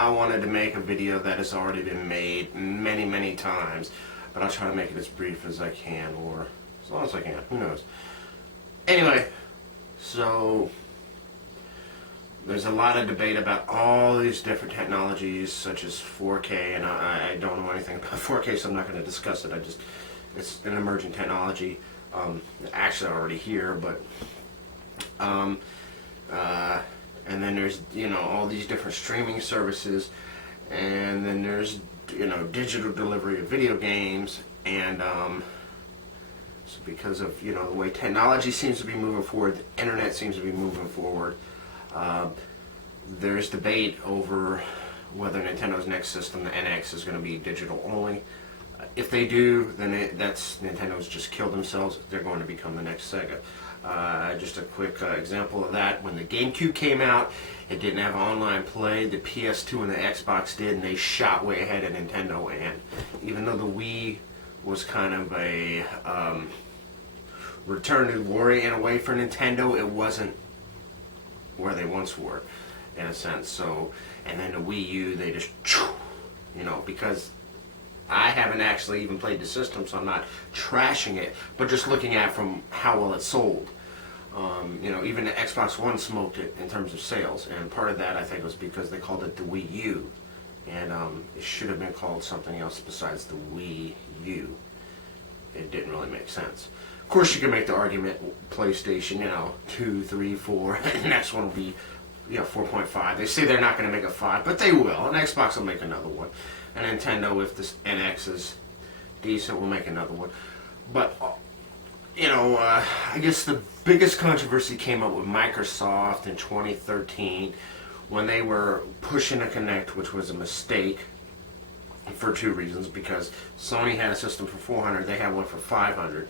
I wanted to make a video that has already been made many times, but I'll try to make it as brief as I can, or as long as I can, who knows. Anyway, so there's a lot of debate about all these different technologies, such as 4K, and I don't know anything about 4K, so I'm not going to discuss it. It's an emerging technology, actually already here, but and then there's, all these different streaming services, and then there's, digital delivery of video games, and so because of, the way technology seems to be moving forward, the internet seems to be moving forward, there's debate over whether Nintendo's next system, the NX, is going to be digital only. If they do, then Nintendo's just killed themselves. They're going to become the next Sega. Just a quick example of that: when the GameCube came out, it didn't have online play. The PS2 and the Xbox did, and they shot way ahead of Nintendo. And even though the Wii was kind of a return to glory in a way for Nintendo, it wasn't where they once were, in a sense. So, and then the Wii U, they just, because I haven't actually even played the system, so I'm not trashing it, but just looking at from how well it sold. Even the Xbox One smoked it in terms of sales, and part of that, I think, was because they called it the Wii U, and it should have been called something else besides the Wii U. It didn't really make sense. Of course, you can make the argument, PlayStation, 2, 3, 4, and the next one will be 4.5. They say they're not going to make a 5, but they will, and Xbox will make another one. And Nintendo, if this NX is decent, will make another one. But, I guess the biggest controversy came up with Microsoft in 2013 when they were pushing a Kinect, which was a mistake for two reasons. Because Sony had a system for $400, they had one for $500.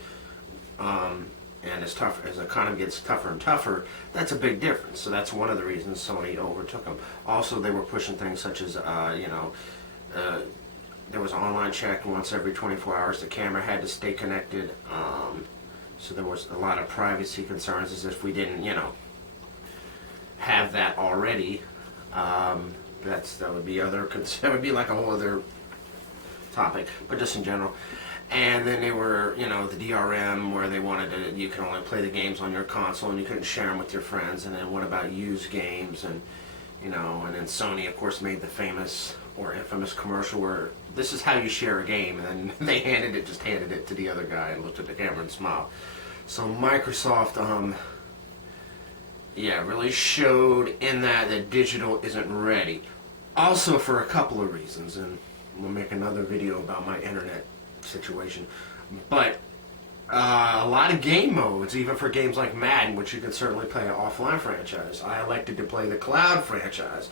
And as the economy gets tougher and tougher, that's a big difference. So that's one of the reasons Sony overtook them. Also, they were pushing things such as, there was an online check once every 24 hours. The camera had to stay connected. So there was a lot of privacy concerns, as if we didn't, have that already. That would be like a whole other topic, but just in general. And then they were, the DRM, where they wanted to, you can only play the games on your console and you couldn't share them with your friends. And then what about used games? And, and then Sony, of course, made the famous or infamous commercial where this is how you share a game. And then they just handed it to the other guy and looked at the camera and smiled. So Microsoft, really showed in that digital isn't ready. Also for a couple of reasons, and we'll make another video about my internet situation, but a lot of game modes, even for games like Madden, which you can certainly play an offline franchise. I elected to play the cloud franchise,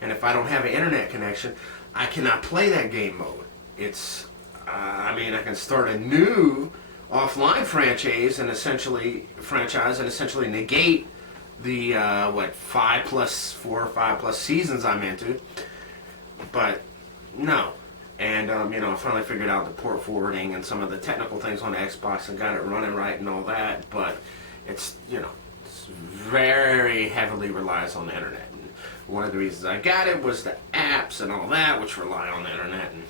and if I don't have an internet connection, I cannot play that game mode. It's I can start a new offline franchise and essentially negate the 4 or 5 plus seasons I'm into, but no. And, I finally figured out the port forwarding and some of the technical things on the Xbox and got it running right and all that, but it's, it's very heavily relies on the internet. And one of the reasons I got it was the apps and all that, which rely on the internet, and,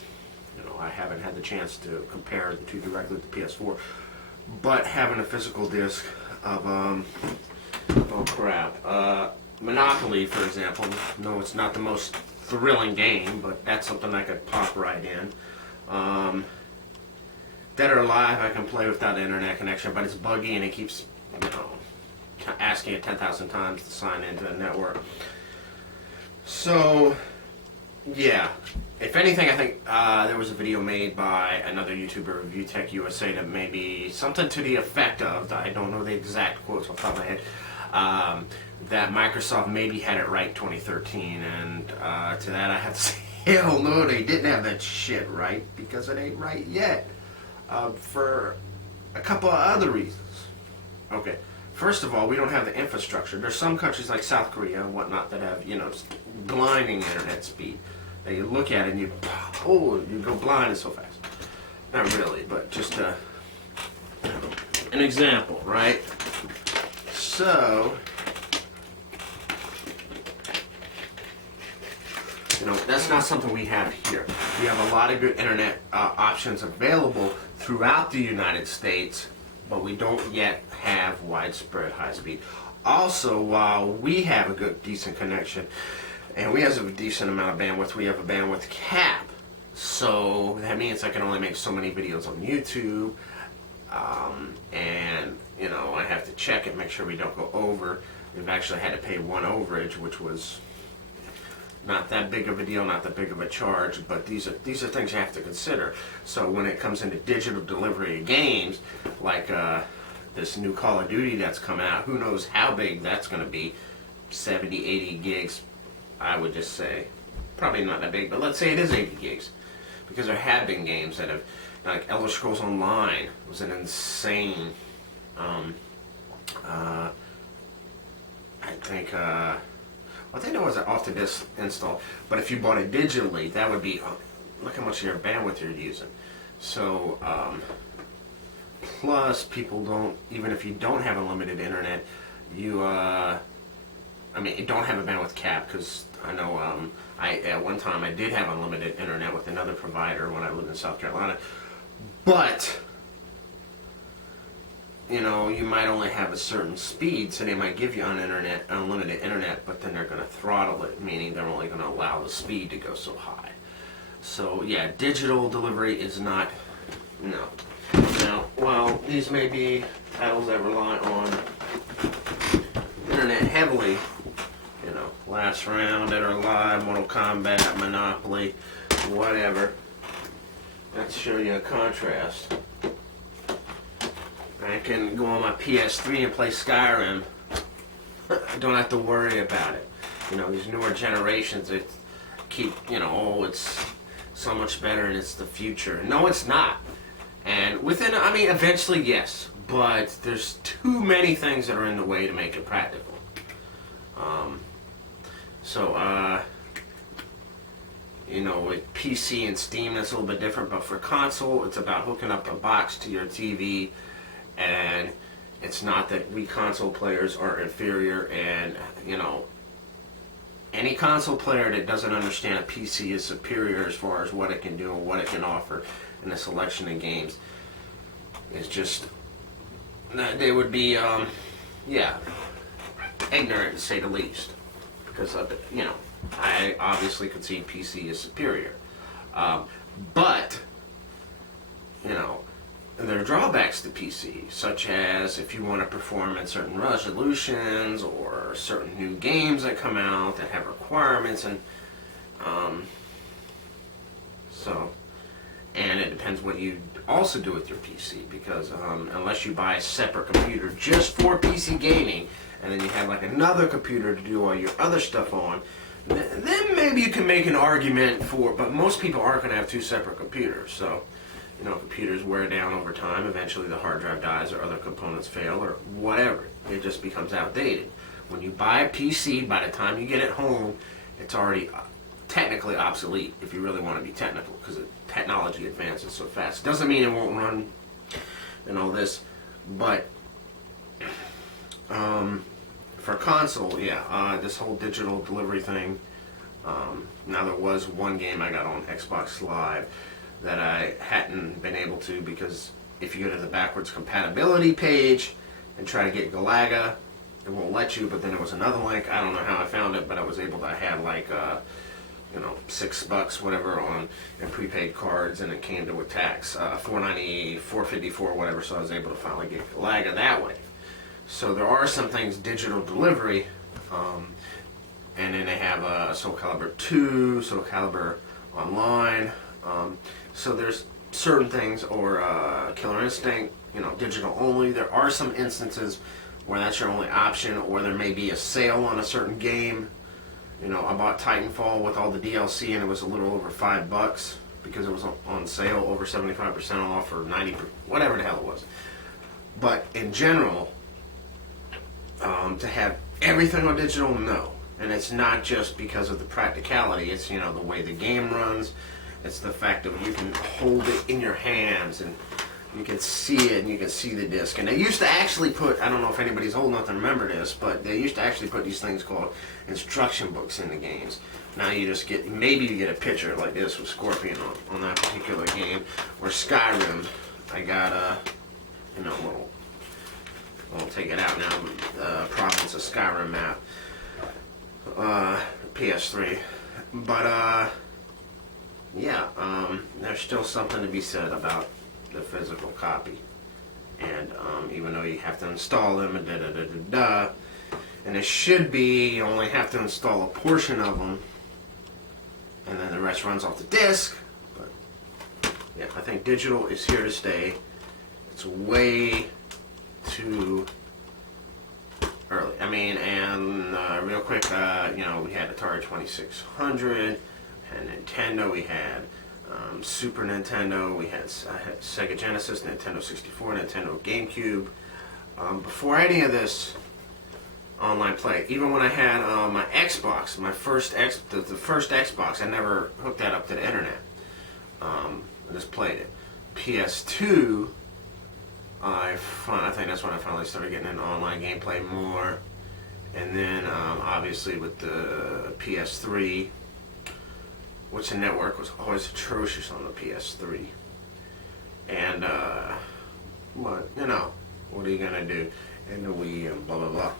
I haven't had the chance to compare the two directly with the PS4, but having a physical disc of, Monopoly, for example, no, it's not the most thrilling game, but that's something I could pop right in. Dead or Alive, I can play without an internet connection, but it's buggy and it keeps, asking it 10,000 times to sign into the network. So, yeah. If anything, I think there was a video made by another YouTuber, Review Tech USA, that maybe something to the effect of, I don't know the exact quotes off the top of my head, that Microsoft maybe had it right 2013, and to that I have to say, hell no, they didn't have that shit right, because it ain't right yet, for a couple of other reasons. Okay, first of all, we don't have the infrastructure. There's some countries like South Korea and whatnot that have, blinding internet speed. That you look at it and you go blind, it's so fast. Not really, but just an example, right? So, You know, that's not something we have here. We have a lot of good internet options available throughout the United States, but we don't yet have widespread high speed. Also, while we have a good, decent connection, and we have a decent amount of bandwidth, we have a bandwidth cap. So that means I can only make so many videos on YouTube, and you know, I have to check it, make sure we don't go over. We've actually had to pay one overage, which was not that big of a deal, not that big of a charge, but these are things you have to consider. So when it comes into digital delivery of games, like this new Call of Duty that's coming out, who knows how big that's going to be, 70, 80 gigs, I would just say. Probably not that big, but let's say it is 80 gigs. Because there have been games that have, like Elder Scrolls Online was an insane, I think it was an off the disk install, but if you bought it digitally, that would be, look how much of your bandwidth you're using. So, plus people don't, even if you don't have unlimited internet, you, you don't have a bandwidth cap, because I know, at one time I did have unlimited internet with another provider when I lived in South Carolina, but you know, you might only have a certain speed, so they might give you unlimited internet, but then they're going to throttle it, meaning they're only going to allow the speed to go so high. So yeah, digital delivery is not, no. Now, while these may be titles that rely on internet heavily, you know, Last Round, Dead or Alive, Mortal Kombat, Monopoly, whatever, let's show you a contrast. I can go on my PS3 and play Skyrim. I don't have to worry about it. You know, these newer generations, they keep, you know, oh, it's so much better and it's the future. No, it's not. And within, I mean, eventually, yes. But there's too many things that are in the way to make it practical. You know, with PC and Steam, that's a little bit different. But for console, it's about hooking up a box to your TV. And it's not that we console players are inferior, and you know, any console player that doesn't understand a PC is superior as far as what it can do and what it can offer in a selection of games. It's just, they would be, ignorant to say the least, because of it, you know, I obviously concede PC is superior, but you know, there are drawbacks to PC, such as if you want to perform in certain resolutions or certain new games that come out that have requirements, and and it depends what you also do with your PC, because unless you buy a separate computer just for PC gaming, and then you have like another computer to do all your other stuff on, then maybe you can make an argument for, but most people aren't going to have two separate computers, so you know, computers wear down over time. Eventually the hard drive dies or other components fail or whatever. It just becomes outdated. When you buy a PC, by the time you get it home, it's already technically obsolete, if you really want to be technical, because technology advances so fast. Doesn't mean it won't run and all this, but for console, yeah, this whole digital delivery thing, now there was one game I got on Xbox Live that I hadn't been able to, because if you go to the backwards compatibility page and try to get Galaga, it won't let you, but then there was another link, I don't know how I found it, but I was able to have like, you know, $6, whatever, on in prepaid cards, and it came to a tax, $4.90, $4.54, whatever, so I was able to finally get Galaga that way. So there are some things, digital delivery, and then they have Soul Calibur 2, Soul Calibur Online, so there's certain things, or Killer Instinct, you know, digital only. There are some instances where that's your only option, or there may be a sale on a certain game. You know, I bought Titanfall with all the DLC, and it was a little over $5 because it was on sale, over 75% off, or 90%, whatever the hell it was. But in general, to have everything on digital, no. And it's not just because of the practicality. It's, you know, the way the game runs. It's the fact that you can hold it in your hands, and You can see it, and you can see the disc. And they used to actually put, I don't know if anybody's old enough to remember this, but they used to actually put these things called instruction books in the games. Now you just get, maybe you get a picture like this with Scorpion on that particular game. Or Skyrim, I got a, you know, I'll take it out now, Province of Skyrim map, PS3. But, yeah, there's still something to be said about the physical copy. And even though you have to install them and and it should be, you only have to install a portion of them, and then the rest runs off the disc. But yeah, I think digital is here to stay. It's way too early. I mean, and real quick, you know, we had Atari 2600, and Nintendo, we had Super Nintendo, I had Sega Genesis, Nintendo 64, Nintendo GameCube. Before any of this online play, even when I had my Xbox, the first Xbox, I never hooked that up to the internet. I just played it. PS2, I think that's when I finally started getting into online gameplay more. And then obviously with the PS3, which the network was always atrocious on the PS3. And, but, you know, what are you going to do? And the Wii and blah, blah, blah.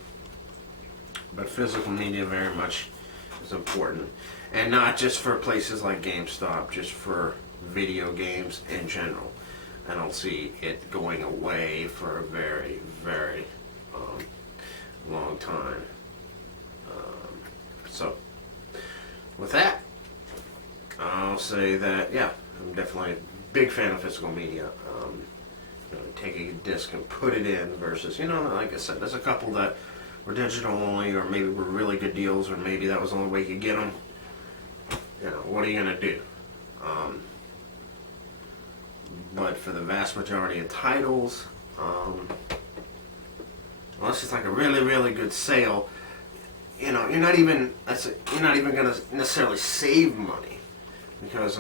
But physical media very much is important. And not just for places like GameStop, just for video games in general. I don't see it going away for a very, very long time. So, with that, I'll say that, yeah, I'm definitely a big fan of physical media. You know, taking a disc and put it in versus, you know, like I said, there's a couple that were digital only, or maybe were really good deals, or maybe that was the only way you could get them. You know, what are you going to do? But for the vast majority of titles, unless it's like a really, really good sale, you know, you're not even going to necessarily save money. Because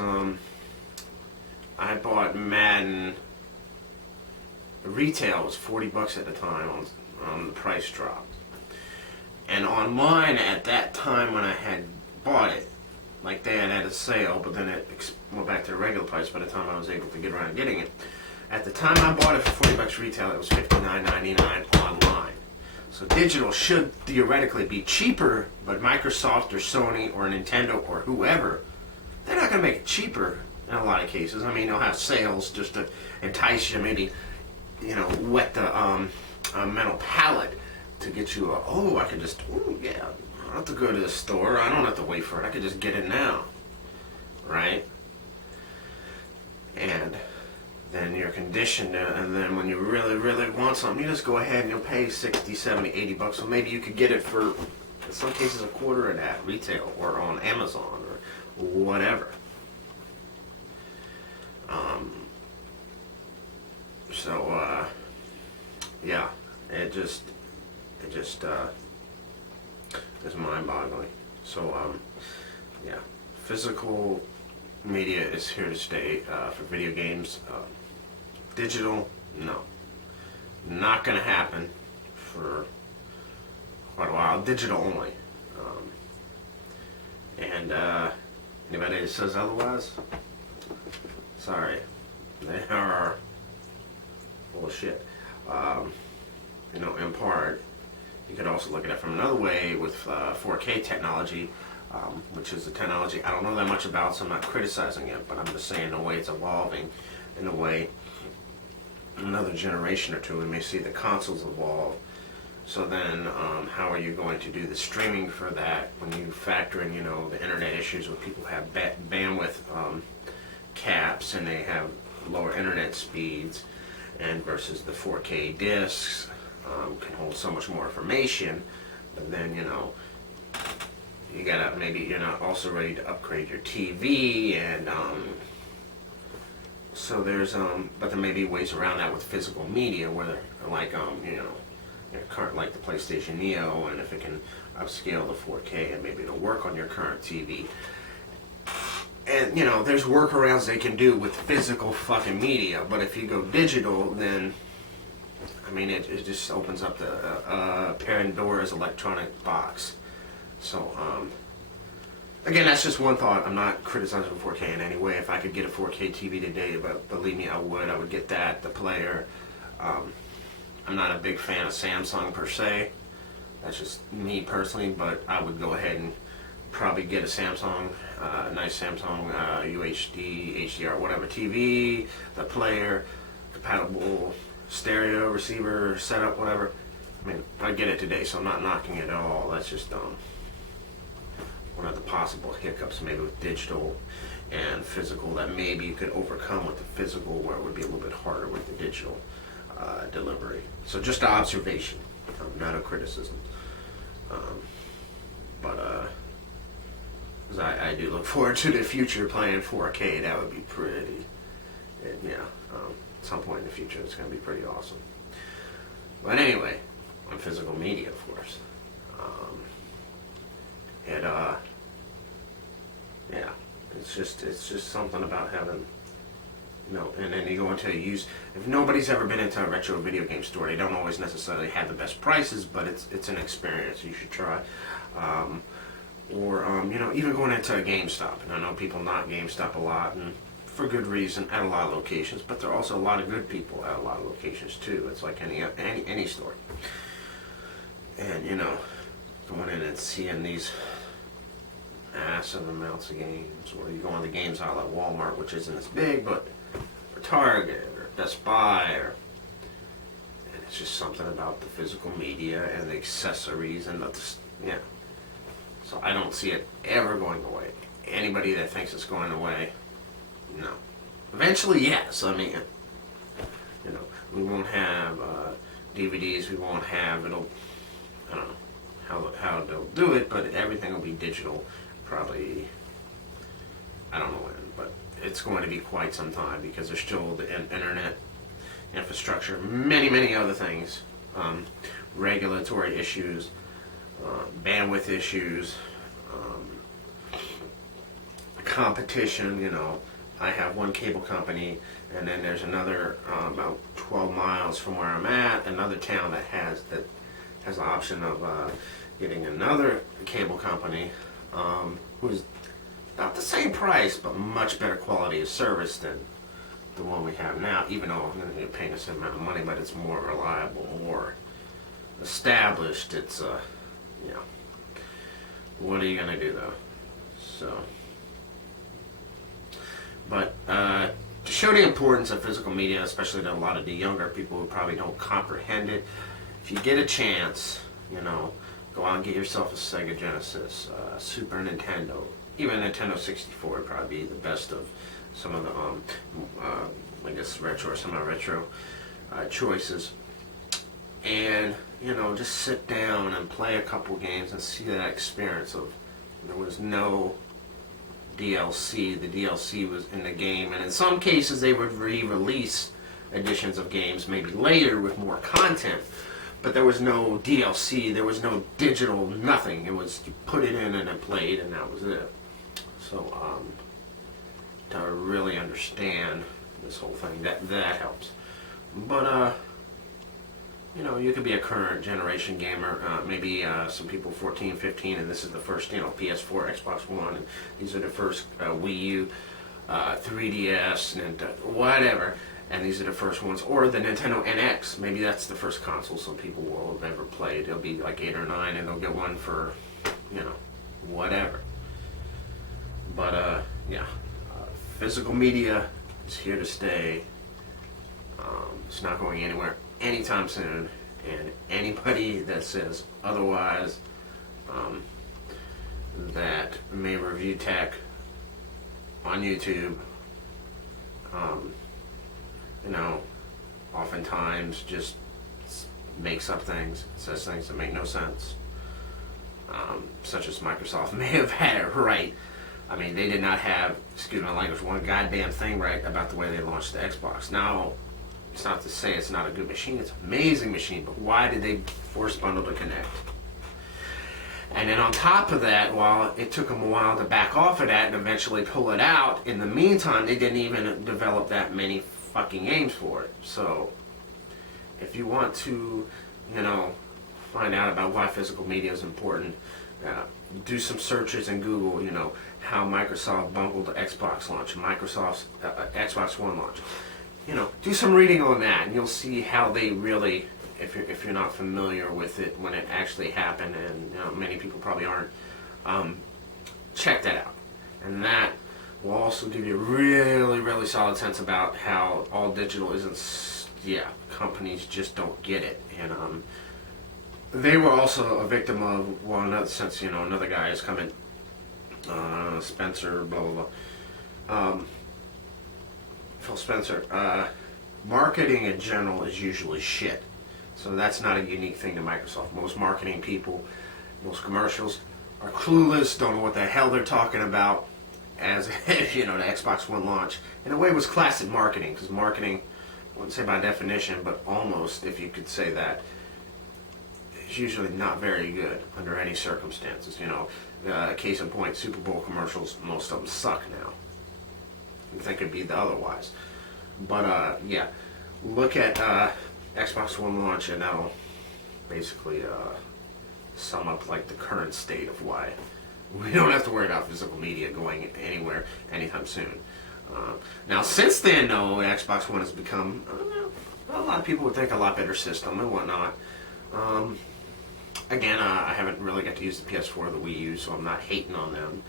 I bought Madden, retail was $40 at the time on the price drop. And online at that time when I had bought it, like they had a sale, but then it went back to the regular price by the time I was able to get around to getting it. At the time I bought it for $40 retail, it was $59.99 online. So digital should theoretically be cheaper, but Microsoft or Sony or Nintendo or whoever, they're not going to make it cheaper in a lot of cases. I mean, they'll have sales just to entice you, maybe, you know, whet the mental palate to get you, oh, I could just, oh, yeah, I don't have to go to the store. I don't have to wait for it. I could just get it now, right? And then you're conditioned, and then when you really, really want something, you just go ahead and you'll pay 60, 70, 80 bucks. So maybe you could get it for, in some cases, a quarter of that retail or on Amazon or whatever. Yeah, it just is mind-boggling. So, yeah, physical media is here to stay for video games. Digital, no. Not going to happen for quite a while. Digital only. Anybody that says otherwise, sorry. They are bullshit. You know, in part, you could also look at it from another way with 4K technology, which is a technology I don't know that much about, so I'm not criticizing it, but I'm just saying the way it's evolving, in a way, another generation or two, we may see the consoles evolve. So then, how are you going to do the streaming for that when you factor in, you know, the internet issues where people have bandwidth caps and they have lower internet speeds, and versus the 4K discs can hold so much more information, but then, you know, you gotta, maybe you're not also ready to upgrade your TV, and so there's but there may be ways around that with physical media, where like you know, your current, like the PlayStation Neo, and if it can upscale the 4K and maybe it'll work on your current TV. And, you know, there's workarounds they can do with physical fucking media, but if you go digital, then, I mean, it just opens up the Pandora's electronic box. So, again, that's just one thought. I'm not criticizing 4K in any way. If I could get a 4K TV today, but believe me, I would get that, the player. I'm not a big fan of Samsung per se. That's just me personally, but I would go ahead and probably get a Samsung, nice Samsung UHD, HDR, whatever TV, the player, compatible stereo receiver setup, whatever. I mean, I get it today, so I'm not knocking it at all. That's just one of the possible hiccups, maybe with digital and physical, that maybe you could overcome with the physical, where it would be a little bit harder with the digital delivery. So just an observation, not a criticism. But I do look forward to the future playing 4K. That would be pretty, yeah, at some point in the future it's going to be pretty awesome. But anyway, on physical media, of course. Yeah, it's just something about having, you know, and then you go into if nobody's ever been into a retro video game store, they don't always necessarily have the best prices, but it's an experience you should try. You know, even going into a GameStop, and I know people knock GameStop a lot, and for good reason, at a lot of locations, but there are also a lot of good people at a lot of locations too. It's like any store. And, you know, going in and seeing these massive amounts of games, or you go on the games aisle at Walmart, which isn't as big, but or Target or Best Buy, and it's just something about the physical media and the accessories and yeah. So I don't see it ever going away. Anybody that thinks it's going away, no. Eventually, yes. I mean, you know, we won't have DVDs. We won't have I don't know how they'll do it, but everything will be digital. Probably, I don't know when, but it's going to be quite some time, because there's still the internet infrastructure, many other things, regulatory issues, bandwidth issues, competition. You know, I have one cable company, and then there's another about 12 miles from where I'm at, another town that has the option of getting another cable company, who's about the same price but much better quality of service than the one we have now, even though I'm going to be paying the same amount of money, but it's more reliable, more established. It's you know, what are you going to do though? So, but to show the importance of physical media, especially to a lot of the younger people who probably don't comprehend it, if you get a chance, you know, go out and get yourself a Sega Genesis, Super Nintendo, even Nintendo 64 would probably be the best of some of the, I guess, semi-retro choices. And, you know, just sit down and play a couple games and see that experience of, there was no DLC. The DLC was in the game, and in some cases they would re-release editions of games maybe later with more content. But there was no DLC, there was no digital, nothing. It was, you put it in and it played, and that was it. So, to really understand this whole thing, that helps. But, you know, you could be a current generation gamer, maybe some people 14, 15, and this is the first, you know, PS4, Xbox One, and these are the first Wii U, 3DS, and whatever. And these are the first ones, or the Nintendo NX. Maybe that's the first console some people will have ever played. It'll be like 8 or 9, and they'll get one for, you know, whatever. But yeah, physical media is here to stay. It's not going anywhere anytime soon. And anybody that says otherwise, that may review tech on YouTube, you know, oftentimes just makes up things, says things that make no sense, such as Microsoft may have had it right. I mean, they did not have, excuse my language, one goddamn thing right about the way they launched the Xbox. Now, it's not to say it's not a good machine, it's an amazing machine, but why did they force bundle to connect? And then on top of that, while it took them a while to back off of that and eventually pull it out, in the meantime, they didn't even develop that many fucking games for it. So, if you want to, you know, find out about why physical media is important, do some searches in Google, you know, how Microsoft bungled the Xbox launch, Microsoft's Xbox One launch. You know, do some reading on that, and you'll see how they really, if you're not familiar with it when it actually happened, and you know, many people probably aren't, check that out. And that will also give you a really, really solid sense about how all digital isn't, companies just don't get it. And they were also a victim of, well, in another sense, you know, another guy is coming, Spencer, blah, blah, blah. Phil Spencer. Marketing in general is usually shit. So that's not a unique thing to Microsoft. Most marketing people, most commercials are clueless, don't know what the hell they're talking about. As, you know, the Xbox One launch, in a way, was classic marketing, because marketing, I wouldn't say by definition, but almost, if you could say that, is usually not very good under any circumstances. You know, case in point, Super Bowl commercials, most of them suck now. If they could be the otherwise. But yeah, look at Xbox One launch, and that'll basically sum up like the current state of why we don't have to worry about physical media going anywhere anytime soon. Now, since then, though, Xbox One has become, a lot of people would think, a lot better system and whatnot. Again, I haven't really got to use the PS4 or the Wii U, so I'm not hating on them.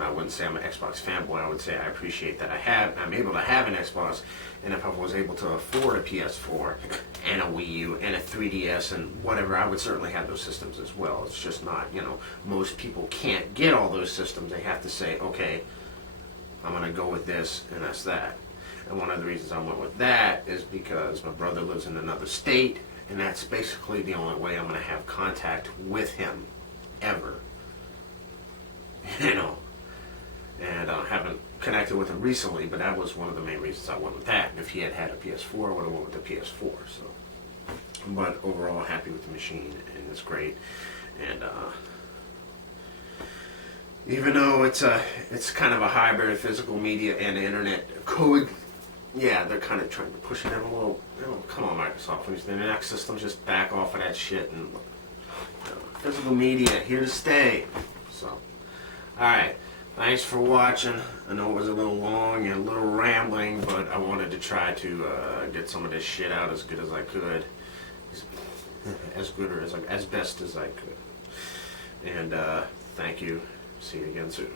I wouldn't say I'm an Xbox fanboy. I would say I appreciate that I'm able to have an Xbox, and if I was able to afford a PS4 and a Wii U and a 3DS and whatever, I would certainly have those systems as well. It's just not, you know, most people can't get all those systems. They have to say, okay, I'm going to go with this, and that's that. And one of the reasons I went with that is because my brother lives in another state, and that's basically the only way I'm going to have contact with him ever. You know. And I haven't connected with him recently, but that was one of the main reasons I went with that. If he had had a PS4, I would have went with the PS4. So, but overall, happy with the machine, and it's great. And even though it's kind of a hybrid of physical media and internet code, yeah, they're kind of trying to push it in a little. You know, come on, Microsoft, when the next system, just back off of that shit. And physical media here to stay. So, all right. Thanks for watching. I know it was a little long and a little rambling, but I wanted to try to get some of this shit out as good as I could. As good or as best as I could. And thank you. See you again soon.